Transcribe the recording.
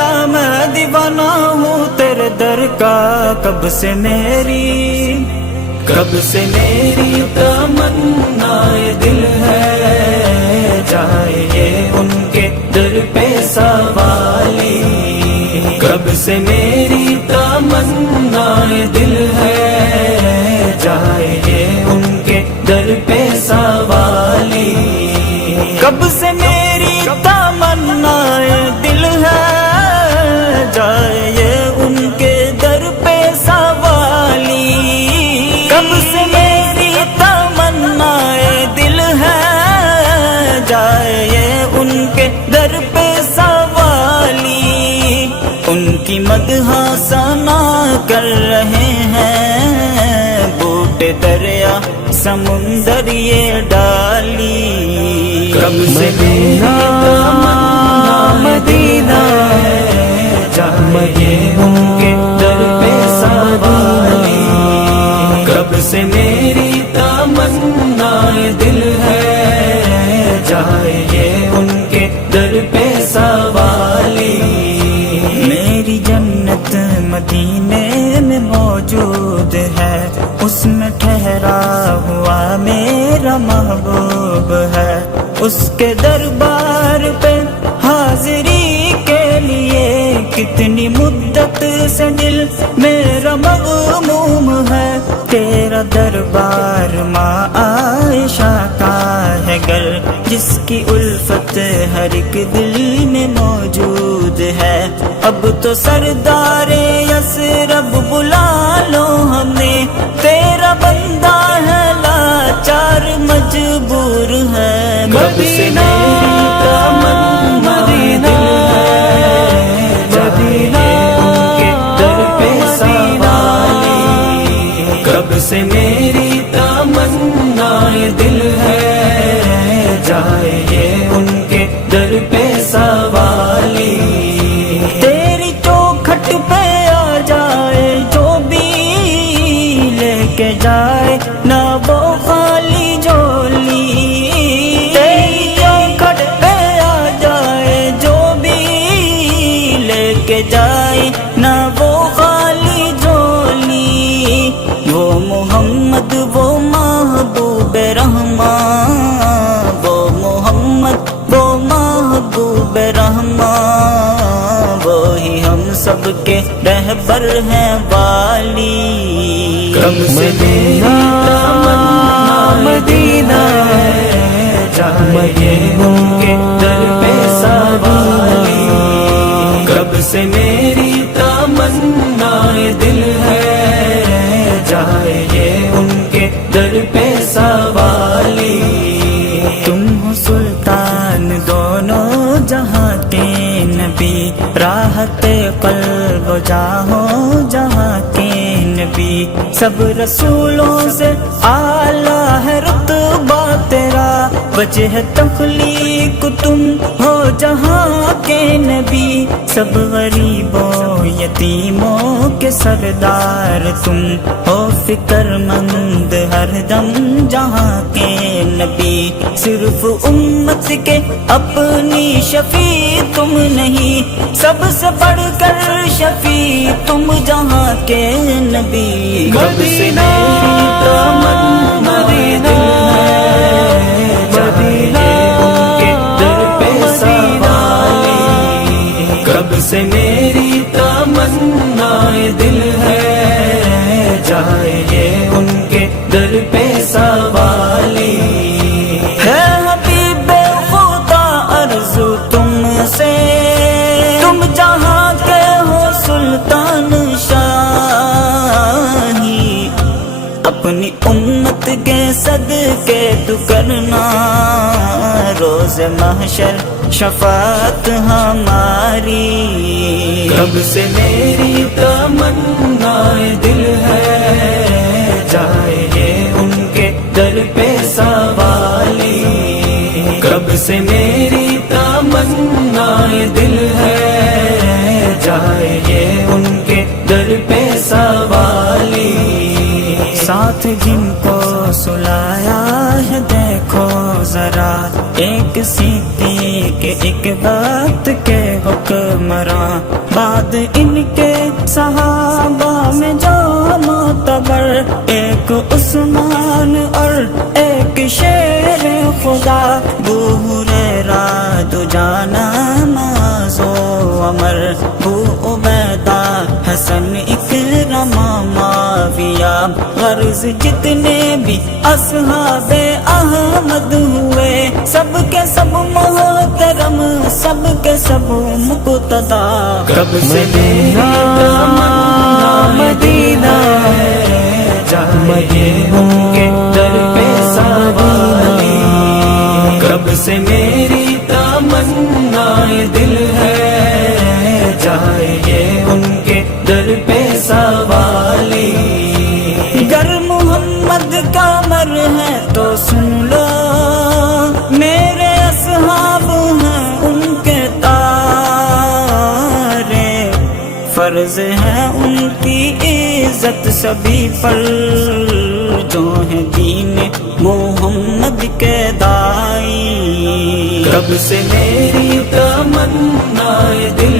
مولا میں دیوانہ ہوں تیرے در کا، کب سے میری تمنا دل ہے، جائے یہ ان کے در پہ سوالی، کب سے میری تمنا دل ہے، جائے یہ ان کے در پہ سوالی، کب سے میری تمنا دل ہے، جائے یہ ان کے در پہ سوالی، کب سے میری تمنا دل ہے، جائے یہ ان کے در پہ سوالی، ان کی مدح ثنا کر رہے ہیں بوٹے دریا سمندر یہ ڈالی، کب سے میری تمنا مدینہ ہے، جائے ان کے در پہ سوالی، کب سے میری تمنا دل ہے، جائے یہ ان کے در پہ سوالی، میری جنت مدینے میں موجود ہے، اس میں ٹھہرا ہوا میرا محبوب ہے، اس کے دربار پہ حاضری کے لیے کتنی مدت سے دل میرا مغموم ہے، تیرا دربار ماں عائشہ کا ہے گھر، جس کی الفت ہر ایک دل میں موجود ہے، اب تو سردار یثرب بلا لو ہمیں، تیرا بندہ ہے لاچار مجبور ہے، مدینہ مدینہ مدینہ کے در پہ سوالی، کب سے میری تمنا دل ہے، جائے یہ ان کے در پہ سوالی، تیری چوکھٹ پہ آ جائے جو بھی لے کے جائے نہ وہ خالی جھولی، تیری چوکھٹ پہ آ جائے جو بھی لے کے جائے نہ وہ خالی جھولی، وہ محمد وہ محبوب رحمان، وہ محمد وہ محبوب رحمان، وہی ہم سب کے رہبر ہیں والی، کب سے میری تمنا مدینہ ہے، جائے ان کے در پہ سوالی، کب سے میری تمنا دل ہے، جائے یہ ان کے در پہ سوالی، تم ہو سلطان دونوں جہاں کے نبی، راحت قلب و جاہو جہاں کے نبی، سب رسولوں سے اعلیٰ ہے رتبہ تیرا، وجہ تخلیق تم ہو جہاں کے نبی، سب غریبوں یتیموں کے سردار تم ہو، فکر مند ہر دم جہاں کے نبی، صرف امت کے اپنی شفیع تم نہیں، سب سے بڑھ کر شفیع تم جہاں کے نبی، کب سے میری تمنا دل ہے، مدینہ ان کے در پہ سوالی، کب سے میری تمنا دل ہے، جائے یہ ان کے در پہ سوالی، ہے حبیب خدا عرض تم سے، تم جہاں کے ہو سلطان شاہی، اپنی امت کے صدقے تو کرنا روز محشر شفاعت ہماری، کب سے میری تمنا دل ہے، جائے یہ ان کے در پہ سوالی، کب سے میری تمنا دل ہے، جائے یہ ان کے در پہ سوالی، ساتھ جن کو سلایا ہے دیکھو ذرا، ایک صدیق ایک وقت کے حکم حکمراں بعد ان کے صحابہ میں جو معتبر، ایک عثمان اور ایک شیر خدا، ابو ہریرہ دجانہ معاذ و عمر، ابو عبیدہ حسن اکرمہ معاویہ، غرض جتنے بھی اصحاب احمد ہوئے، سب کے سب محترم، سب کے سب مقتدا، کب سے میرا تمنا مدینہ ہے، جائے ان کے در پہ سوالی، کب سے میری تمنا دل ہے، جائے ان کے در پہ سوالی، گر محمد کا مر ہے تو سن لو، میرے اصحاب ہیں ان کے تارے، فرض ہے ان کی عزت سبھی پر، جو ہے دین محمد کے دائی، کب سے میری تمنا دل